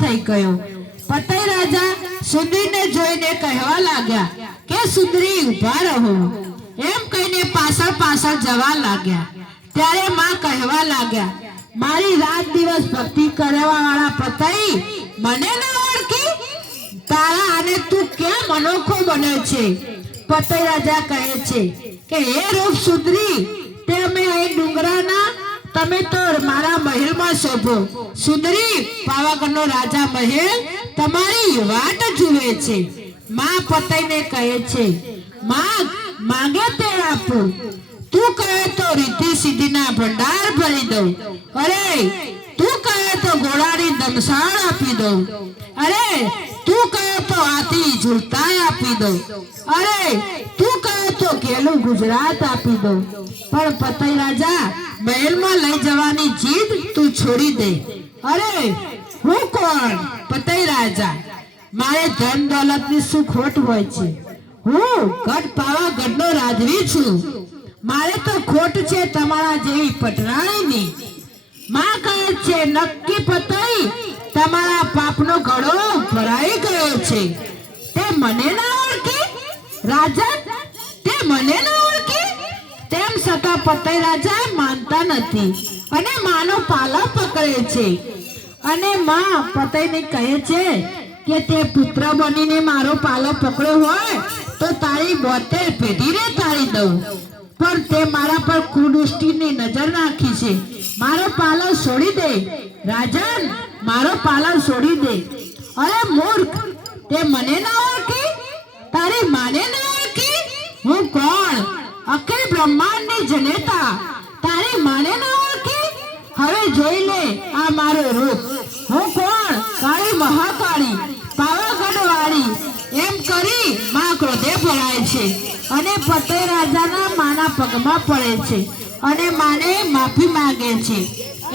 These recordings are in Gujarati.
થઈ ગયો। પતઈ રાજા સુંદરીને જોઈને કહેવા લાગ્યા કે સુંદરી ઊભા રહો, એમ કહીને પાછળ પાછળ જવા લાગ્યા। ત્યારે માં કહેવા લાગ્યા, મારી રાત દિવસ ભક્તિ કરવા વાળા પતઈ મને ન ઓળખી? તારા અને તું કેમ અનોખો બને છે? પતઈ રાજા કહે છે કે હે રૂપ સુંદરી, તમે અહીં ડુંગરાના, તમે તો મારા મહેલમાં શોભો। સુંદરી, પાવાગઢનો રાજા મહેલ તમારી વાટ જુએ છે। માં પતઈને કહે છે, માંગે તે આપું, તું કહે તો રીતિ સિદ્ધિના ભંડાર ભરી દઉં, અરે તું કહે તો ઘોડાની દમસાણ આપી દઉં, અરે તું કહે તો હાથી ઝૂલતા આપી દઉં, અરે તું કહે તો કેલું ગુજરાત આપી દઉં। પણ પતઈ રાજા, મહેલમાં લઈ જવાની જીદ તું છોડી દે। અરે હું કોણ? પતઈ રાજા, મારે ધન દોલતની શું ખોટ હોય છે? હું ગઢ પાવાગઢનો રાજવી છું, મારે તો ખોટ છે તમારા જેવી પટરાણીની। માં કહે છે, નક્કી પતઈ તમારા પાપનો ઘડો ભરાઈ ગયો છે। તે મને ના ઓળખી? રાજા, તે મને ના ઓળખી? તેમ છતાં પતઈ રાજા માનતા નથી અને માનો પાલો પકડે છે। અને માં પતઈને કહે છે કે તે પુત્ર બનીને મારો પાલો પકડ્યો હોય તો તારી 72 પેઢીને તારી દઉં, પણ તે મારા પર કુદૃષ્ટિની નજર નાખી છે। મારો પાલો છોડી દે રાજન, મારો પાલો છોડી દે। અરે મૂર્ખ, તે મને ના ઓળખી? તારી માને ના ઓળખી? હું કોણ? અખિલ બ્રહ્માંડની જનેતા, તારી માને ના ઓળખી? હવે જોઈ લે આ મારું રૂપ, હું કોણ? કાળી મહાકાળી, પાવાગઢ વાળી। એમ કરી માં ક્રોધે ભરાય છે અને પતઈ રાજાના માના પગમાં પડે છે અને માને માફી માંગે છે।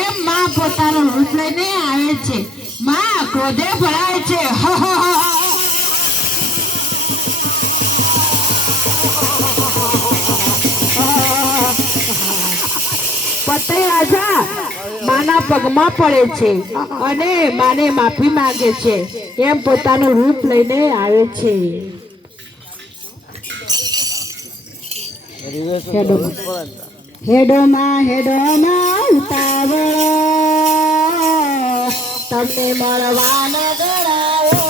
એમ માં પોતાનું રૂપ લઈને આવે છે, માં ક્રોધે ભરાય છે। પતઈ રાજા માના પગમાં પડે છે અને માને માફી માંગે છે, એમ પોતાનું રૂપ લઈને આવે છે। હેડોમાં ઉતાવળ, તમને મળવાને ગળાઓ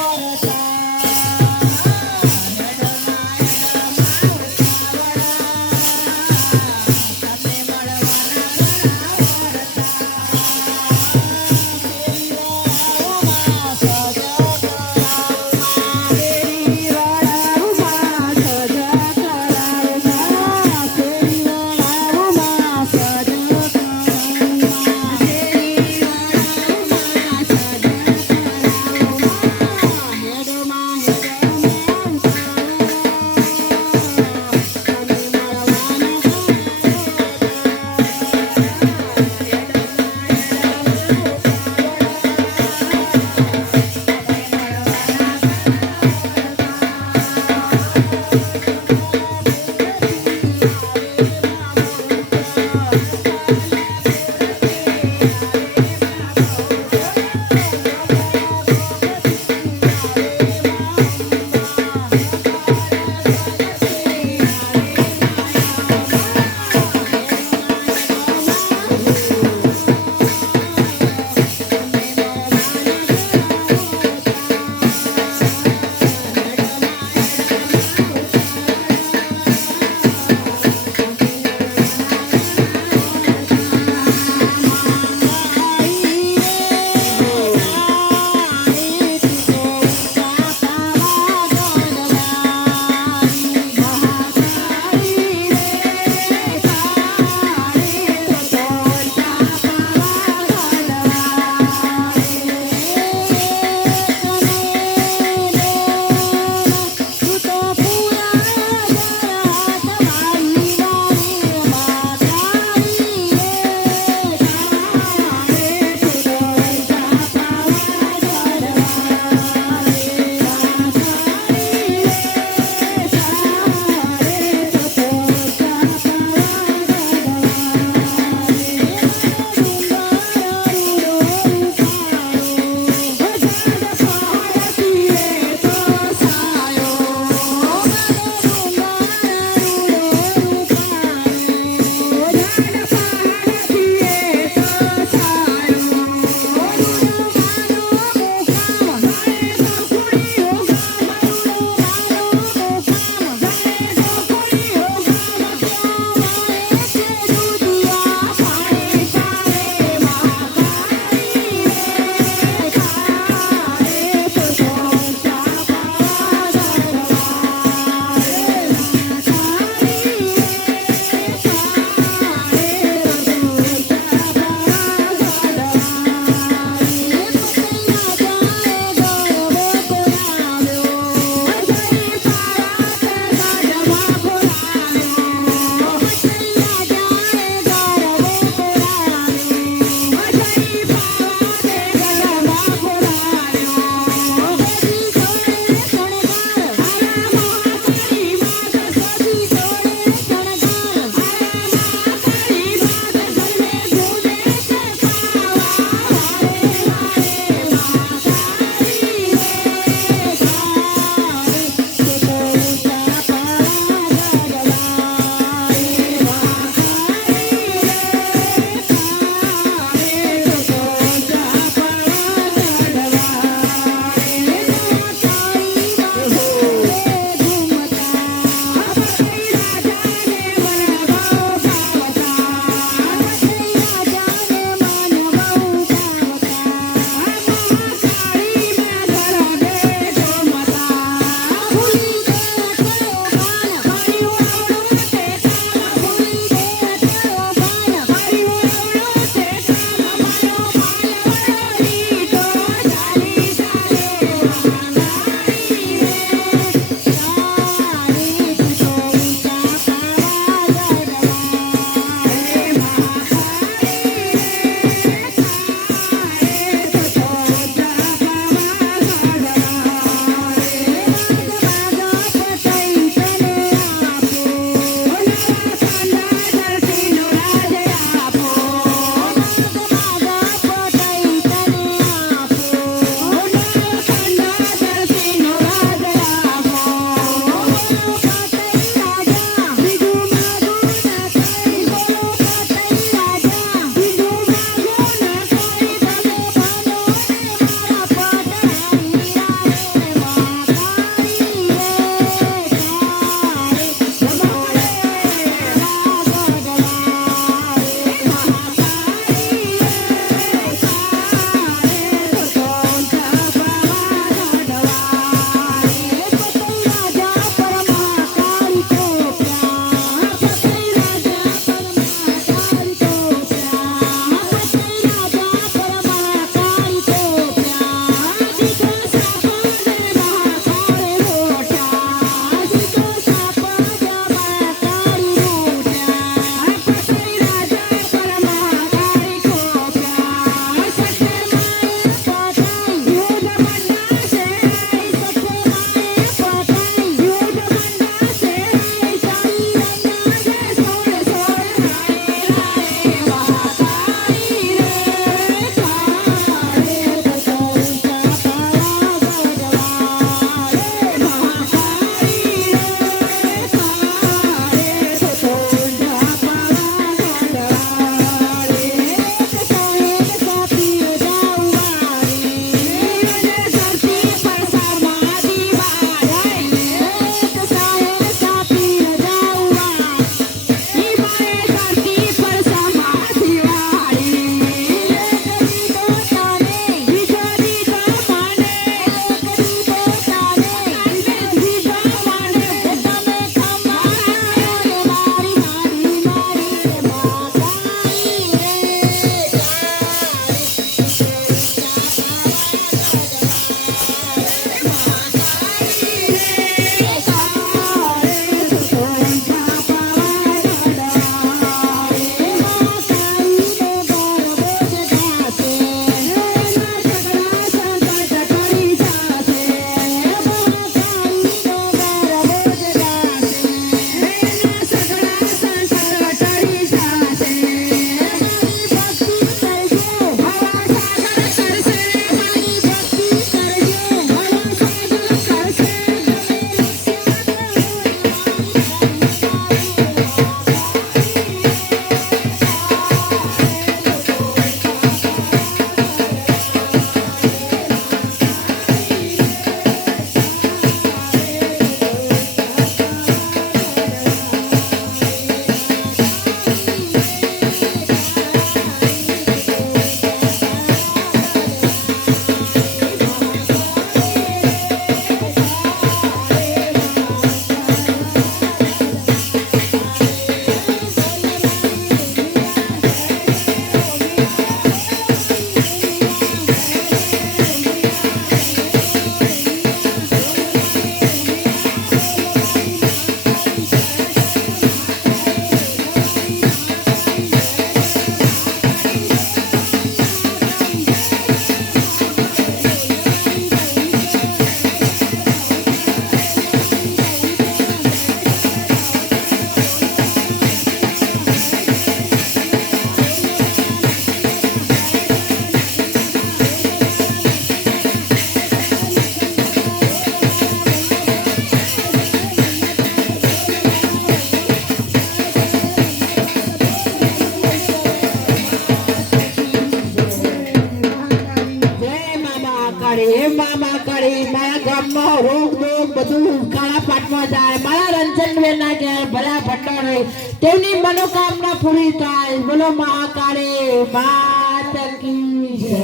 કાળી હે મામા કાળી મારા ગામમાં રોગ રોગ બધું કાળા પાટમાં જાય મારા રંજનબેન ના ગયા ભલા ભંડાર હોય તેમની મનોકામના પૂરી થાય બોલો મહાકાળી માત કી જય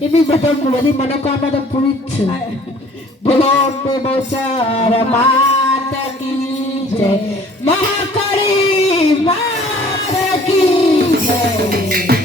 એ બી બધી મનોકામના તો પૂરી જ છે બોલો અંબે બહુચર માત કી જય મહાકાળી માત કી જય